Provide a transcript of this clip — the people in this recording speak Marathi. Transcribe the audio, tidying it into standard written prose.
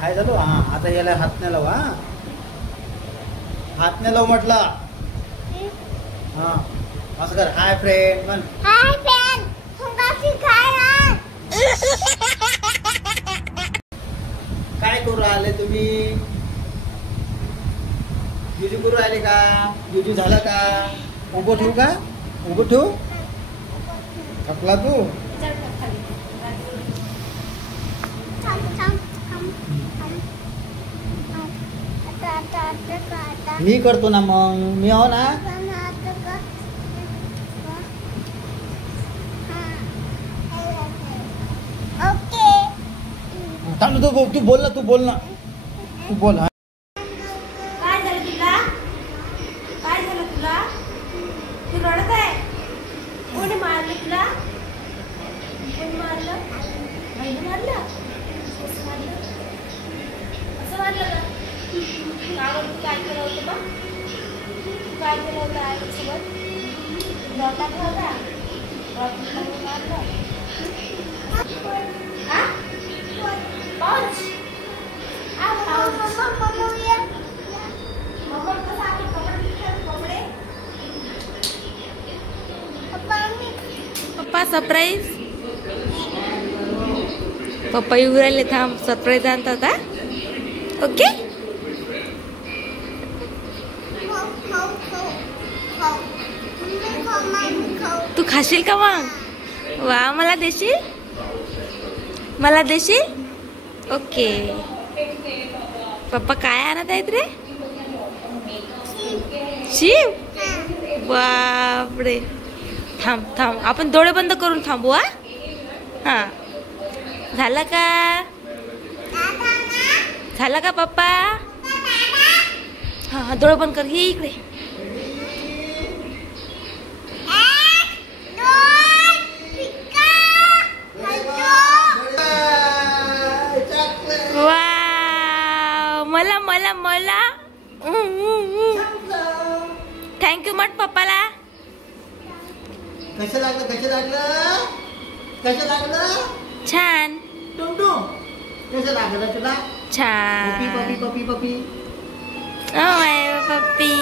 हाय झालो. हा आता याला हात नाही लाव. हा हात नाही लाव म्हटलं. हा असं कर. हाय फ्रेंड म्हण. Hi friend. काय करू राहिले तुम्ही? जुजू करू राहिले का? जुजू झालं का? उभं ठेवू का? उभं ठेवू? थकला तू? मी करतो ना मग. मी हो ना. थांब तू बोल ना. तू बोल ना. तू बोल. काय झालं तुला? काय झालं तुला? तू रडत आहे? कोणी मारलं तुला? कोणी मारलं? आईने मारलं? असं मारलं? असं मारलं का? कावर तू काय केलं होतं बा? तू काय केलं होतं आईसोबत? रॉड टाकला होता? रॉड टाकून मारलं? हा? पाऊच? पप्पा सरप्राईज. पप्पा येऊ राहिले. थांब सरप्राईज आणता होता. ओके. तू खाशील का मग? वा मला देशील? मला देशील? ओके. पप्पा काय आणत आहेत रे? शिव. बापरे. थांब थांब आपण डोळे बंद करून थांबू. हा झालं का? झालं का पप्पा? हा हा डोळे बंद कर. ये इकडे. वा मला मला मला थँक्यू म्हट पप्पाला. कसं लागलं? कसं लागलं? कसं लागलं? छान. टुंटू कसं लागलं तुला? छान. पपी पपी पपी पपी. ओ माय पप्पी.